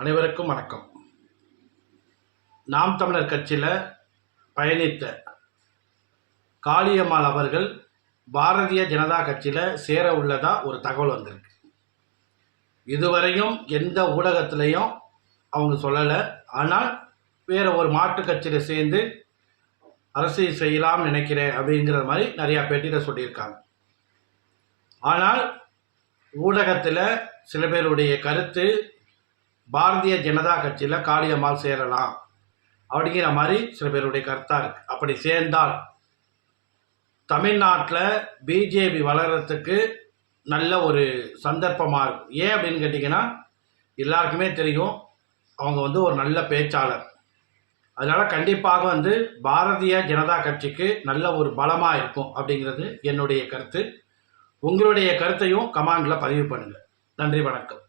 அனைவருக்கும் வணக்கம். நாம் தமிழர் கட்சியில் பயணித்த காளியம்மாள் அவர்கள் பாரதிய ஜனதா கட்சியில் சேர உள்ளதா ஒரு தகவல் வந்திருக்கு. இதுவரையும் எந்த ஊடகத்திலையும் அவங்க சொல்லலை. ஆனால் வேறு ஒரு மாற்று கட்சியில் சேர்ந்து அரசியல் செய்யலாம்னு நினைக்கிறேன் அப்படிங்கிற மாதிரி நிறையா பேட்டியில் சொல்லியிருக்காங்க. ஆனால் ஊடகத்தில் சில பேருடைய கருத்து பாரதிய ஜனதா கட்சியில் காளியம்மாள் சேரலாம் அப்படிங்கிற மாதிரி சில பேருடைய கருத்தாக இருக்குது. அப்படி சேர்ந்தால் தமிழ்நாட்டில் பிஜேபி வளர்கிறதுக்கு நல்ல ஒரு சந்தர்ப்பமாக இருக்கும். ஏன் அப்படின்னு கேட்டிங்கன்னா, எல்லாருக்குமே தெரியும் அவங்க ஒரு நல்ல பேச்சாளர். அதனால் கண்டிப்பாக பாரதிய ஜனதா கட்சிக்கு நல்ல ஒரு பலமாக இருக்கும் அப்படிங்கிறது என்னுடைய கருத்து. உங்களுடைய கருத்தையும் கமெண்டில் பதிவு பண்ணுங்கள். நன்றி, வணக்கம்.